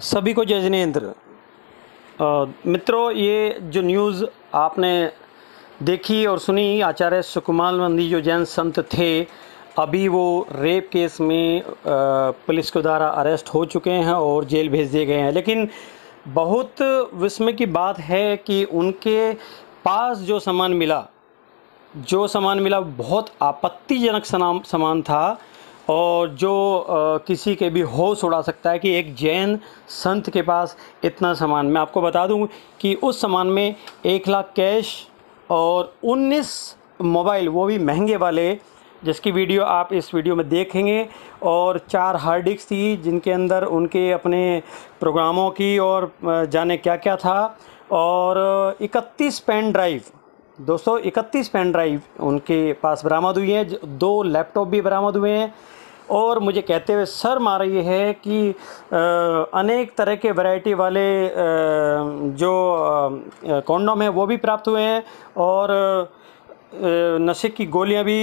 सभी को जय जिनेंद्र। मित्रों, ये जो न्यूज़ आपने देखी और सुनी, आचार्य सुकुमानंदी जो जैन संत थे, अभी वो रेप केस में पुलिस के द्वारा अरेस्ट हो चुके हैं और जेल भेज दिए गए हैं। लेकिन बहुत विस्मय की बात है कि उनके पास जो सामान मिला बहुत आपत्तिजनक सामान था और जो किसी के भी होश उड़ा सकता है कि एक जैन संत के पास इतना सामान। मैं आपको बता दूं कि उस सामान में 1 लाख कैश और 19 मोबाइल, वो भी महंगे वाले, जिसकी वीडियो आप इस वीडियो में देखेंगे, और 4 हार्ड डिस्क थी जिनके अंदर उनके अपने प्रोग्रामों की और जाने क्या क्या था, और 31 पेन ड्राइव, दोस्तों 31 पेन ड्राइव उनके पास बरामद हुई है। 2 लैपटॉप भी बरामद हुए हैं। और मुझे कहते हुए शर्म आ रही है कि अनेक तरह के वैरायटी वाले जो कॉन्डोम है वो भी प्राप्त हुए हैं, और नशे की गोलियां भी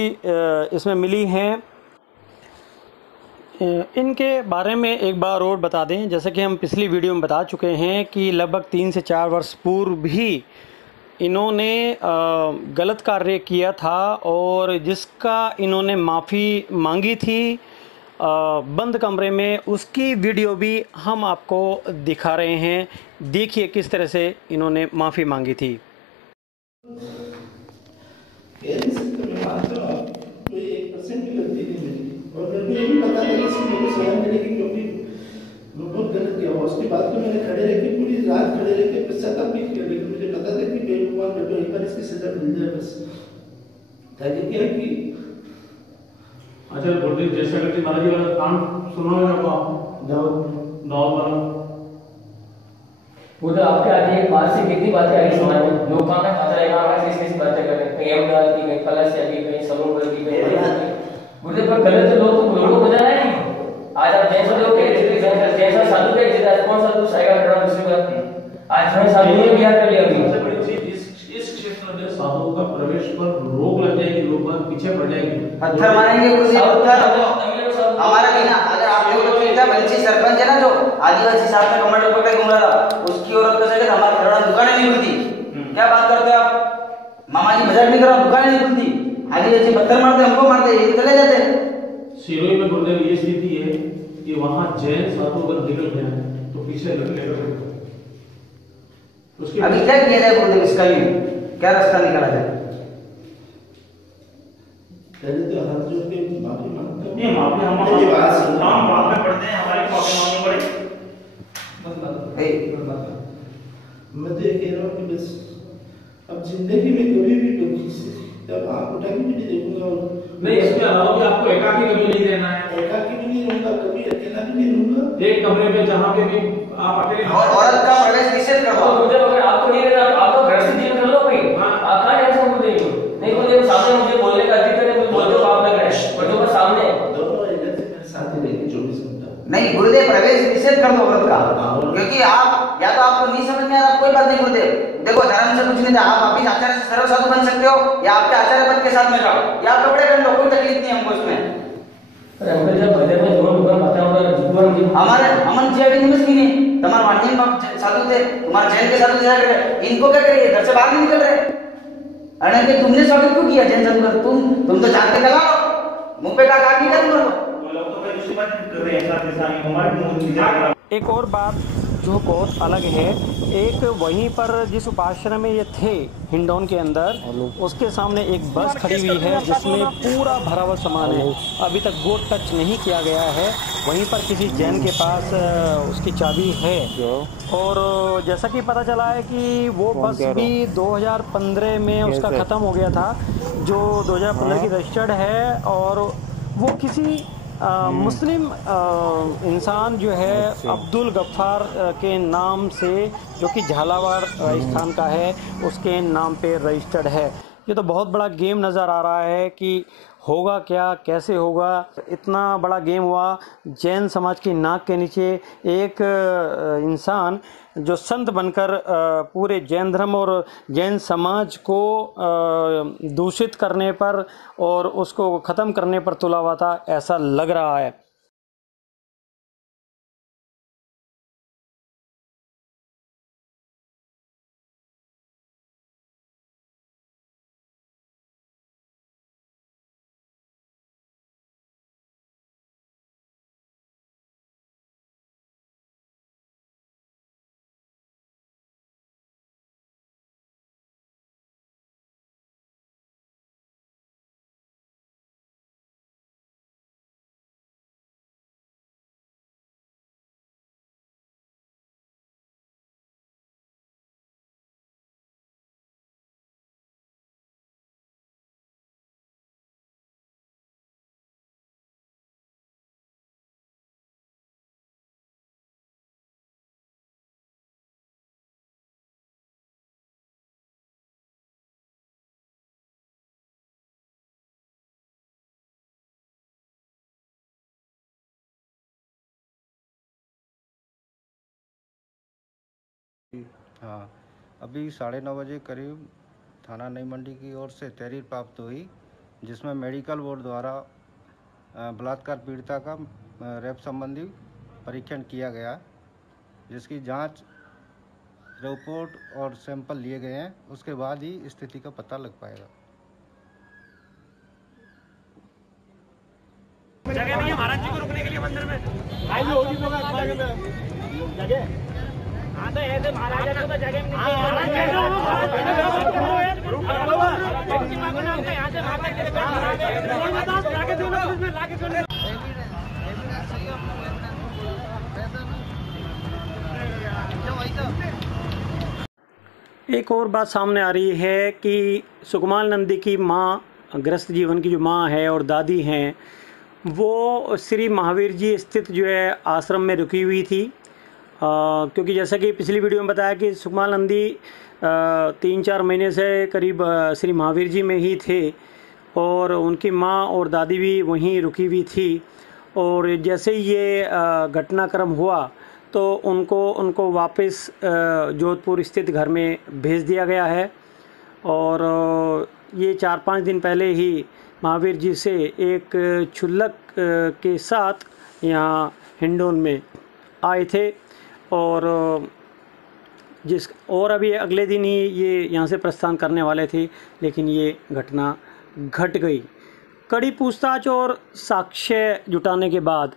इसमें मिली हैं। इनके बारे में एक बार और बता दें, जैसे कि हम पिछली वीडियो में बता चुके हैं कि लगभग 3 से 4 वर्ष पूर्व भी इन्होंने गलत कार्य किया था और जिसका इन्होंने माफ़ी मांगी थी बंद कमरे में। उसकी वीडियो भी हम आपको दिखा रहे हैं। देखिए किस तरह से इन्होंने माफ़ी मांगी थी। कोई 1% भी गलती नहीं मेरी, और मेरे को ये भी पता है कि मेरे को सजा मिलेगी क्योंकि मैं बहुत गलत किया हुआ। उसके बाद तो मैंने खड़े रह के पूरी रात खड़े रह के पश्चाताप भी किया, लेकिन मुझे पता था कि बेगुमान मेरे को एक बार इसकी सजा मिल जाए बस। ताकि क्या कि अच्छा गुरुदेव जैसा करके महाराज वाला काम सुना है आपको दाऊद वाला वो तो आपके आगे एक बात से कितनी बातें आई समझ में, लोग कहाँ में पता रहेगा आप किस बातें कर रहे हैं, कहीं अमदावाद की, कहीं फलस या कहीं समूह की, कहीं गुरुदेव पर गलत लोग तो लोगों को जाना है। आज आप जैसे लोग जैसा साधु का इज्जत, कौन सा दूसरा आएगा करना दूसरी बात। आज हमें साधु ने बिहार कर लिया। सबसे बड़ी चीज इस क्षेत्र में साधुओं का प्रवेश पर रोक लग जाएगी, लोग पीछे पड़ जाएंगे, पत्थर मारेंगे, कुछ हमारा नहीं ना। अगर आप लोग तो ठीक था, बंसी सरपंच है ना जो आदिवासी साहब का कमर पकड़ के घूम रहा था, उसकी औरत को सके हमारी घरवाला दुकानें नहीं खुलती। क्या बात करते हो आप? मामा जी मजाक नहीं करो, दुकानें नहीं खुलती, आदिवासी पत्थर मारते, हमको मारते, ये चले जाते। सिरोही में गुरुदेव ये स्थिति है कि वहां जैन साधु अगर निकल गए तो पीछे लगने लगे। अभी क्या किया जाए गुरुदेव, इसका ही क्या रास्ता निकाला जाए? पहले तो हाथ जोड़ के माफी मांगता हूं। नहीं माफी हम बाद में पढ़ते हैं, हमारी माफी मांगनी पड़ेगी। मैं तो ये कह रहा हूँ कि बस अब जिंदगी में कभी भी टोकी से जब आप उठा के भी नहीं देखूंगा, नहीं इसके अलावा भी आपको एकाकी कभी नहीं रहना है। एकाकी भी नहीं रहूंगा, कभी अकेला भी नहीं रहूंगा। एक कमरे में जहाँ पे भी आप अकेले, और औरत का प्रवेश निषेध करो। मुझे अगर आपको नहीं रहना, आप लोग घर से डील कर लो भाई। आप कहाँ ऐसा बोल रहे हो? नहीं बोले सामने मुझे बोलने का अधिकार है, मुझे बोलते हो आप लग रहे हैं बच्चों के सामने। दोनों इधर से मेरे साथ ही रहेंगे 24 घंटा। नहीं गुरुदेव, प्रवेश निषेध कर दो औरत का, क्योंकि आप या तो आपको नहीं समझ में आ रहा, कोई बात नहीं गुरुदेव। देखो धर्म से कुछ नहीं था, आप वापिस आचार्य से सर्व साधु बन सकते हो, या आपके आचार्य पद के साथ में जाओ, या आप कपड़े पहन लो, कोई तकलीफ नहीं हमको इसमें। हमारे अमन जी निमस भी नहीं, तुम्हारे वाणिज्य बाप साधु थे, तुम्हारे जैन के साधु जाकर इनको क्या करिए, घर से बाहर नहीं निकल रहे। अरे तुमने स्वागत क्यों किया जैन साधु का? तुम तो जानते लगा लो, मुंह पे का काट नहीं कर तुमको। एक और बात जो बहुत अलग है, एक वहीं पर जिस उपाश्रम में ये थे हिंडौन के अंदर, उसके सामने एक बस खड़ी हुई है जिसमें पूरा भरा हुआ सामान है। अभी तक वो टच नहीं किया गया है। वहीं पर किसी जैन के पास उसकी चाबी है, और जैसा कि पता चला है कि वो बस भी 2015 में उसका ख़त्म हो गया था, जो 2015 की रजिस्टर्ड है, और वो किसी मुस्लिम इंसान जो है अब्दुल गफ्फार के नाम से, जो कि झालावाड़ राजस्थान का है, उसके नाम पे रजिस्टर्ड है। ये तो बहुत बड़ा गेम नज़र आ रहा है कि होगा क्या, कैसे होगा। इतना बड़ा गेम हुआ, जैन समाज की नाक के नीचे एक इंसान जो संत बनकर पूरे जैन धर्म और जैन समाज को दूषित करने पर और उसको ख़त्म करने पर तुला हुआ था, ऐसा लग रहा है। हाँ, अभी 9:30 बजे करीब थाना नई मंडी की ओर से तहरीर प्राप्त हुई, जिसमें मेडिकल बोर्ड द्वारा बलात्कार पीड़िता का रेप संबंधी परीक्षण किया गया, जिसकी जांच रिपोर्ट और सैंपल लिए गए हैं। उसके बाद ही स्थिति का पता लग पाएगा। जगह नहीं है महाराज जी को रुकने के लिए मंदिर में। जगह हाँ तो ऐसे महाराजा को तो जगह एक और बात सामने आ रही है कि सुकमाल नंदी की माँ, ग्रस्त जीवन की जो माँ है और दादी हैं, वो श्री महावीर जी स्थित जो है आश्रम में रुकी हुई थी। क्योंकि जैसा कि पिछली वीडियो में बताया कि सुकमाल नंदी 3-4 महीने से करीब श्री महावीर जी में ही थे और उनकी माँ और दादी भी वहीं रुकी हुई थी। और जैसे ही ये घटनाक्रम हुआ तो उनको वापस जोधपुर स्थित घर में भेज दिया गया है। और ये 4-5 दिन पहले ही महावीर जी से एक क्षुल्लक के साथ यहाँ हिंडौन में आए थे और अभी अगले दिन ही ये यहाँ से प्रस्थान करने वाले थे, लेकिन ये घटना घट गई। कड़ी पूछताछ और साक्ष्य जुटाने के बाद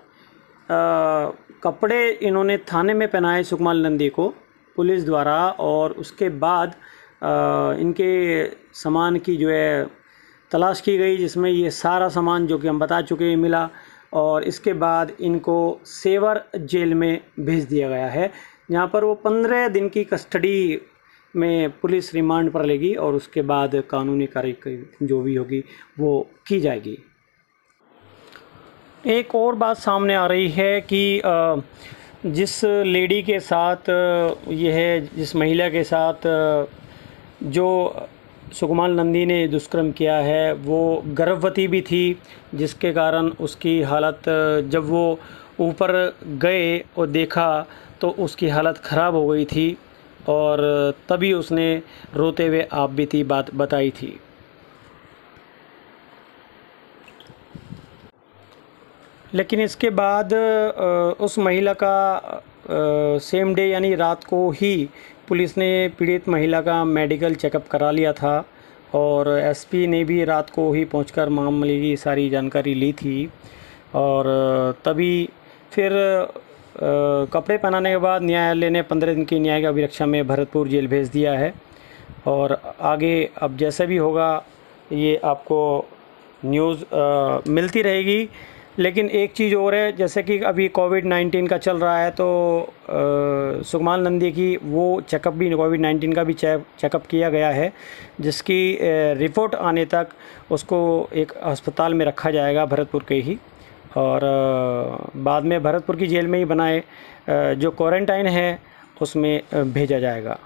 कपड़े इन्होंने थाने में पहनाए सुकमाल नंदी को पुलिस द्वारा, और उसके बाद इनके सामान की जो है तलाश की गई, जिसमें ये सारा सामान जो कि हम बता चुके हैं मिला। और इसके बाद इनको सेवर जेल में भेज दिया गया है, जहाँ पर वो 15 दिन की कस्टडी में पुलिस रिमांड पर लेगी और उसके बाद कानूनी कार्रवाई जो भी होगी वो की जाएगी। एक और बात सामने आ रही है कि जिस लेडी के साथ जिस महिला के साथ जो सुकमाल नंदी ने दुष्कर्म किया है वो गर्भवती भी थी, जिसके कारण उसकी हालत, जब वो ऊपर गए और देखा तो उसकी हालत ख़राब हो गई थी और तभी उसने रोते हुए आप बीती बात बताई थी। लेकिन इसके बाद उस महिला का सेम डे यानी रात को ही पुलिस ने पीड़ित महिला का मेडिकल चेकअप करा लिया था और एसपी ने भी रात को ही पहुंचकर मामले की सारी जानकारी ली थी। और तभी फिर कपड़े पहनाने के बाद न्यायालय ने 15 दिन की न्यायिक अभिरक्षा में भरतपुर जेल भेज दिया है। और आगे अब जैसे भी होगा ये आपको न्यूज़ मिलती रहेगी। लेकिन एक चीज़ और है, जैसे कि अभी कोविड-19 का चल रहा है तो सुकमाल नंदी की वो चेकअप भी, कोविड-19 का भी चेकअप किया गया है, जिसकी रिपोर्ट आने तक उसको एक अस्पताल में रखा जाएगा भरतपुर के ही, और बाद में भरतपुर की जेल में ही बनाए जो क्वारंटाइन है उसमें भेजा जाएगा।